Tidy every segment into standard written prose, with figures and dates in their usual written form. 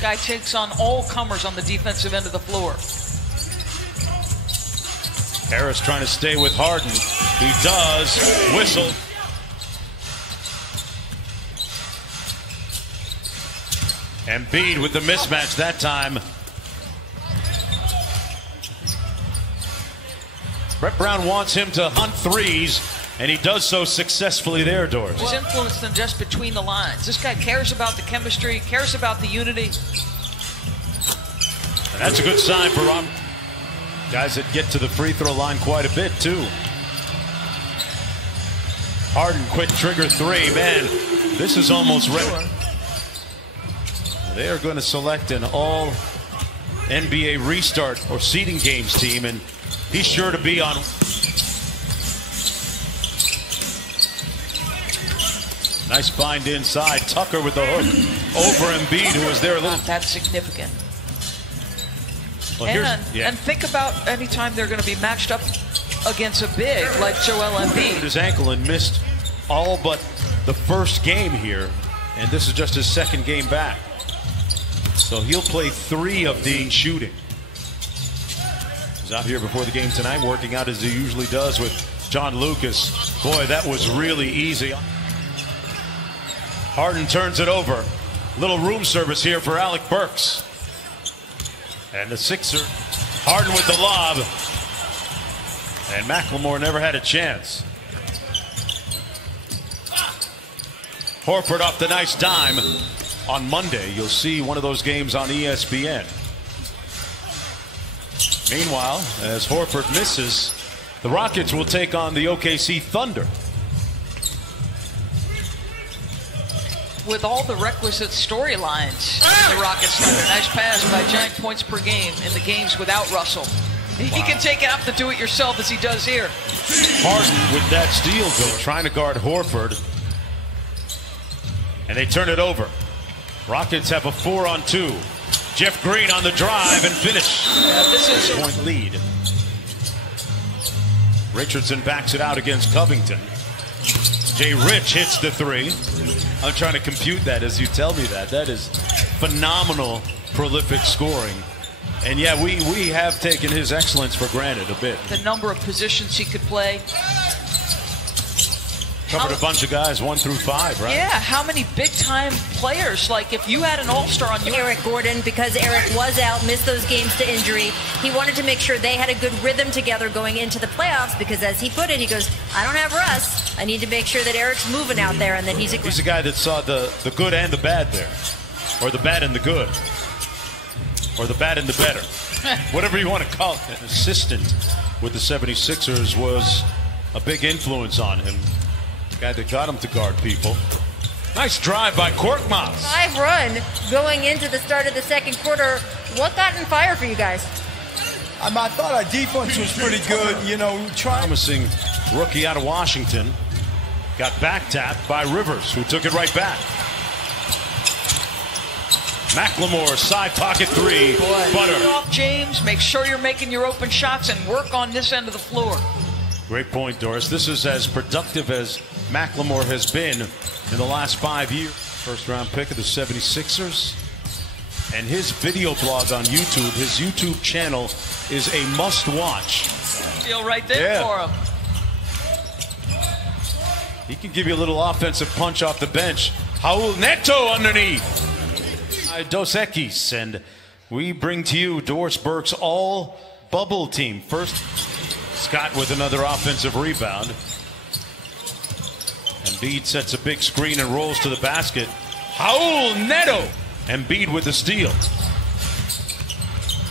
guy takes on all comers on the defensive end of the floor. Harris trying to stay with Harden. He does. Whistle. Embiid with the mismatch that time. Brett Brown wants him to hunt threes, and he does so successfully there, Doris. He's influenced them just between the lines. This guy cares about the chemistry, cares about the unity. And that's a good sign for Rob. Guys that get to the free throw line quite a bit, too. Harden, quick trigger three. Man, this is almost ready. They are going to select an all-NBA restart or seeding games team, and he's sure to be on. Nice bind inside. Tucker with the hook over Embiid, who was there a little. That's significant. Well, and think about any time they're going to be matched up against a big like Joel Embiid. His ankle and missed all but the first game here, and this is just his second game back. So he'll play 3 of the shooting. He's out here before the game tonight, working out as he usually does with John Lucas. Boy, that was really easy. Harden turns it over. Little room service here for Alec Burks. And the Sixer, Harden with the lob. And McLemore never had a chance. Horford off the nice dime. On Monday, you'll see one of those games on ESPN. Meanwhile, as Horford misses, the Rockets will take on the OKC Thunder. With all the requisite storylines, the Rockets Thunder. Nice pass by Giant points per game in the games without Russell. Wow. He can take it up to do it yourself as he does here. Harden with that steal, though, trying to guard Horford. And they turn it over. Rockets have a 4-on-2. Jeff Green on the drive and finish. This is a point lead. Richardson backs it out against Covington. Jay Rich hits the 3. I'm trying to compute that as you tell me that. That is phenomenal, prolific scoring. And yeah, we have taken his excellence for granted a bit. The number of positions he could play. Covered a bunch of guys 1 through 5, right? Yeah, how many big-time players? Like, if you had an all-star on you. Eric Gordon, because Eric was out, missed those games to injury. He wanted to make sure they had a good rhythm together going into the playoffs because, as he put it, he goes, I don't have Russ. I need to make sure that Eric's moving out there and that he's a guy that saw the good and the bad there. Or the bad and the good. Or the bad and the better. Whatever you want to call it. An assistant with the 76ers was a big influence on him. Guy that got him to guard people. Nice drive by Korkmaz. 5 run going into the start of the second quarter. What got in fire for you guys? I thought our defense was pretty good. You know, promising rookie out of Washington. Got back tapped by Rivers, who took it right back. McLemore, side pocket 3. Butter. Off James, make sure you're making your open shots and work on this end of the floor. Great point, Doris. This is as productive as McLemore has been in the last 5 years. First round pick of the 76ers. And his video blog on YouTube, his YouTube channel, is a must watch. Feel right there for him. He can give you a little offensive punch off the bench. Raul Neto underneath. Dos Equis. And we bring to you Doris Burke's all bubble team. First, Scott with another offensive rebound. Embiid sets a big screen and rolls to the basket. Raul Neto. Embiid with the steal.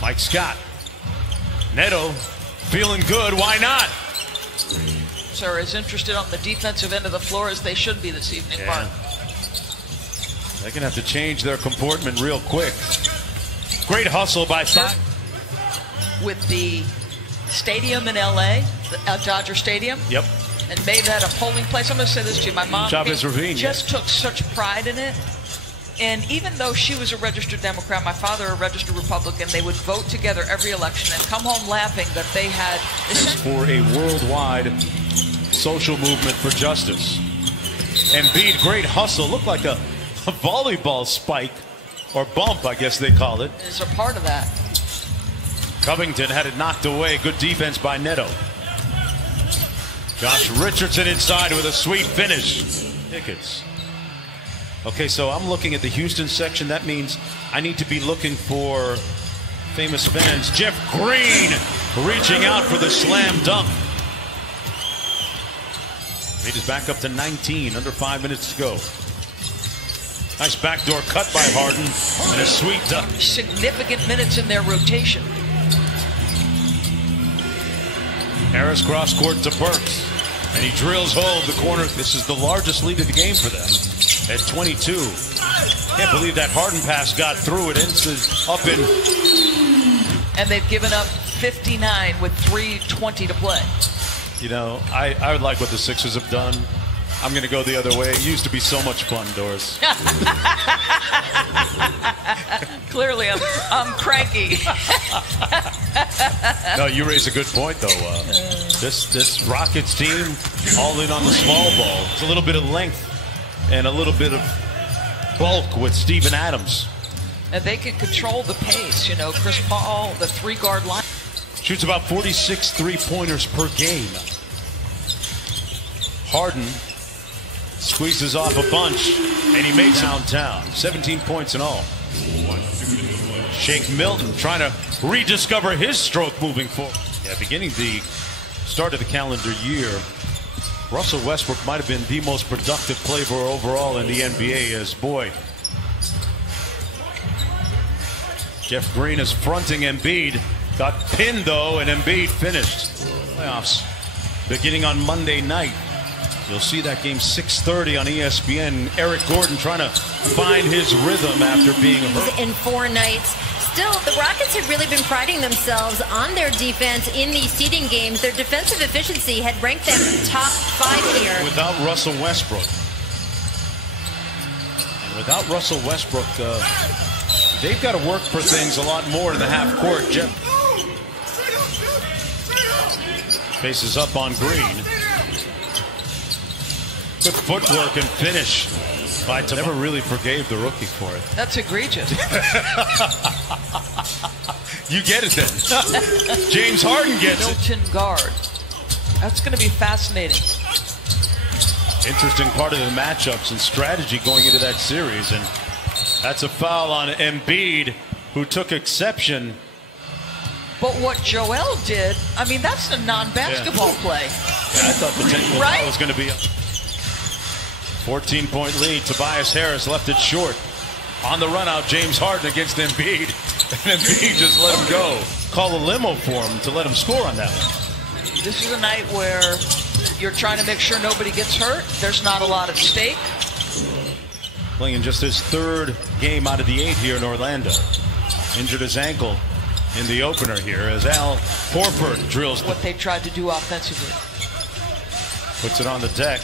Mike Scott. Neto feeling good. Why not? Are as interested on the defensive end of the floor as they should be this evening, Mark. They're going to have to change their comportment real quick. Great hustle by Scott. With the stadium in LA, Dodger Stadium. Yep. And made that a polling place. I'm going to say this to you. My mom just took such pride in it. And even though she was a registered Democrat, my father a registered Republican, they would vote together every election and come home laughing that they had... For a worldwide social movement for justice. Embiid, great hustle. Looked like a volleyball spike or bump, I guess they call it. It's a part of that. Covington had it knocked away. Good defense by Neto. Josh Richardson inside with a sweet finish. Tickets. Okay, so I'm looking at the Houston section. That means I need to be looking for famous fans. Jeff Green reaching out for the slam dunk. Lead is back up to 19, under 5 minutes to go. Nice backdoor cut by Harden and a sweet dunk. Significant minutes in their rotation. Harris cross court to Burks, and he drills home the corner. This is the largest lead of the game for them at 22. Can't believe that Harden pass got through it. Up in. And they've given up 59 with 3:20 to play. You know, I would like what the Sixers have done. I'm going to go the other way. It used to be so much fun, Doris. Clearly, I'm cranky. No, you raise a good point, though. This Rockets team, all in on the small ball. It's a little bit of length and a little bit of bulk with Steven Adams. And they can control the pace. You know, Chris Paul, the three-guard line. Shoots about 46 three-pointers per game. Harden squeezes off a bunch, and he makes downtown. 17 points in all. Shake Milton trying to rediscover his stroke moving forward. Yeah, beginning the start of the calendar year, Russell Westbrook might have been the most productive player overall in the NBA, as boy. Jeff Green is fronting Embiid. Got pinned, though, and Embiid finished. Playoffs beginning on Monday night. You'll see that game 6:30 on ESPN. Eric Gordon trying to find his rhythm after being hurt. In 4 nights. Still, the Rockets have really been priding themselves on their defense in these seeding games. Their defensive efficiency had ranked them top 5 here. Without Russell Westbrook. And without Russell Westbrook, they've got to work for things a lot more in the half court. Jeff faces up on Green. Good footwork and finish by Tim. Never really forgave the rookie for it. That's egregious. You get it then. James Harden gets Milton guard. That's going to be fascinating. Interesting part of the matchups and strategy going into that series. And that's a foul on Embiid, who took exception. But what Joel did, I mean, that's a non-basketball play. Yeah, I thought the technical foul was going to be a 14-point lead. Tobias Harris left it short. On the run out, James Harden against Embiid. And Embiid just let him go. Call a limo for him to let him score on that one. This is a night where you're trying to make sure nobody gets hurt. There's not a lot at stake. Playing just his 3rd game out of the 8 here in Orlando. Injured his ankle in the opener here as Al Horford drills what they tried to do offensively. Puts it on the deck.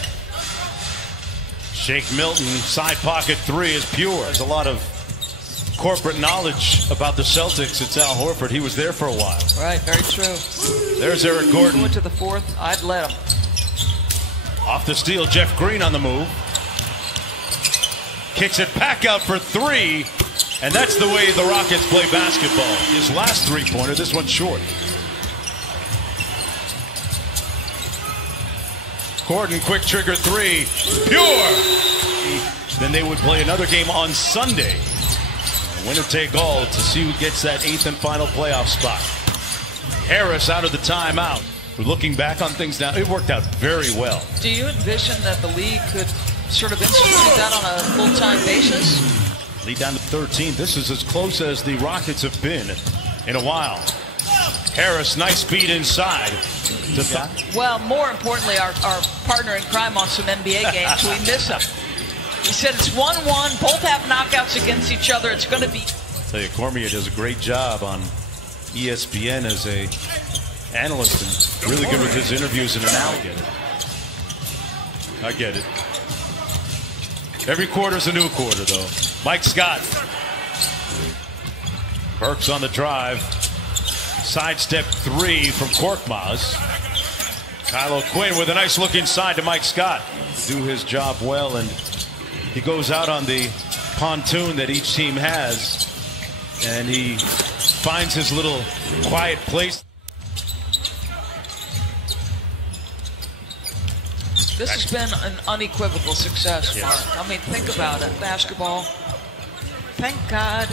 Shake Milton, side pocket 3 is pure. There's a lot of corporate knowledge about the Celtics. It's Al Horford. He was there for a while. Right, very true. There's Eric Gordon. Going to the 4th, I'd let him. Off the steal, Jeff Green on the move. Kicks it back out for 3. And that's the way the Rockets play basketball. His last 3-pointer, this one's short. Gordon, quick trigger 3, pure! Then they would play another game on Sunday. Winner take all to see who gets that 8th and final playoff spot. Harris out of the timeout. We're looking back on things now. It worked out very well. Do you envision that the league could sort of institute that on a full-time basis? Lead down to 13. This is as close as the Rockets have been in a while. Harris, nice speed inside. Well, more importantly, our partner in crime on some NBA games, we miss him. He said it's 1-1, both have knockouts against each other. It's going to be... I'll tell you, Cormier does a great job on ESPN as a analyst and really good with his interviews and analysis. I get it. Every quarter's a new quarter, though. Mike Scott. Burks on the drive. Sidestep 3 from Korkmaz. Kylo Quinn with a nice look inside to Mike Scott. Do his job well, and he goes out on the pontoon that each team has, and he finds his little quiet place. This has been an unequivocal success, Mark. I mean, think about it. Basketball. Thank God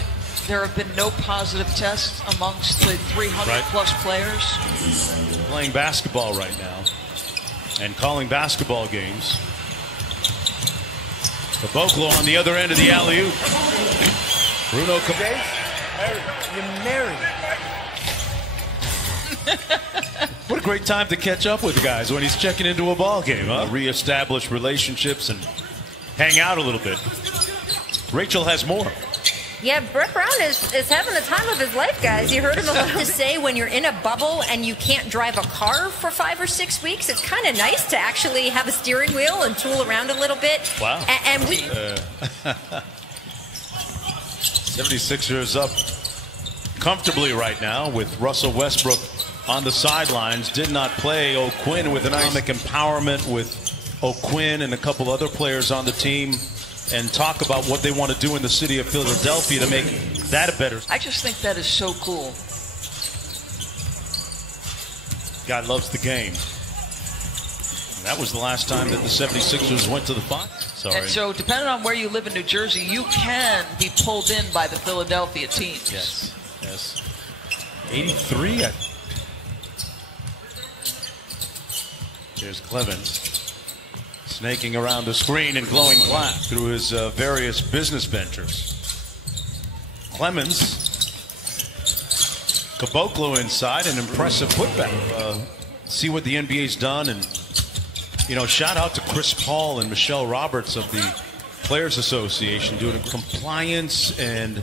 there have been no positive tests amongst the 300-plus players. Playing basketball right now and calling basketball games. Caboclo on the other end of the alley-oop. Bruno Caboclo. You're married. What a great time to catch up with the guys when he's checking into a ball game, huh? Reestablish relationships and hang out a little bit. Rachel has more. Yeah, Brett Brown is having the time of his life, guys. You heard him about to say when you're in a bubble and you can't drive a car for 5 or 6 weeks, it's kind of nice to actually have a steering wheel and tool around a little bit. Wow. And we 76ers up comfortably right now with Russell Westbrook on the sidelines. Did not play. O'Quinn with an economic empowerment with O'Quinn and a couple other players on the team, and talk about what they want to do in the city of Philadelphia to make that a better. I just think that is so cool. God loves the game. And that was the last time that the 76ers went to the final. Sorry. And so depending on where you live in New Jersey, you can be pulled in by the Philadelphia teams. Yes, yes. 83. There's Clemens. Snaking around the screen and glowing black through his various business ventures. Clemens. Caboclo inside, an impressive putback. See what the NBA's done, and you know, shout out to Chris Paul and Michelle Roberts of the Players Association. Doing compliance and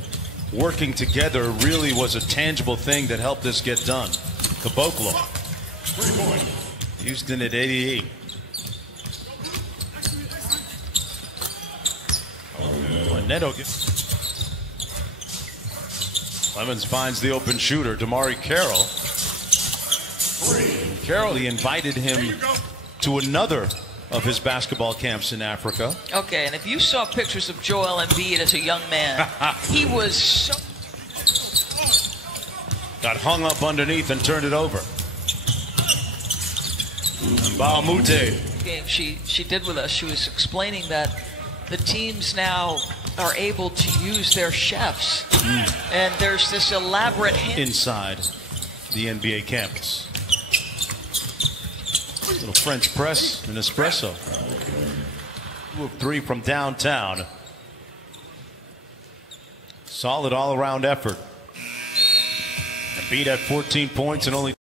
working together really was a tangible thing that helped this get done. Caboclo. Houston at 88. Neto gets. Clemens finds the open shooter, Damari Carroll. Carroll, he invited him to another of his basketball camps in Africa. Okay, and if you saw pictures of Joel Embiid as a young man, he was so... Got hung up underneath and turned it over. Bahamute. Game she did with us, she was explaining that the teams now are able to use their chefs. And there's this elaborate... Inside the NBA campus. Little French press and espresso. 2 of 3 from downtown. Solid all-around effort. Embiid at 14 points and only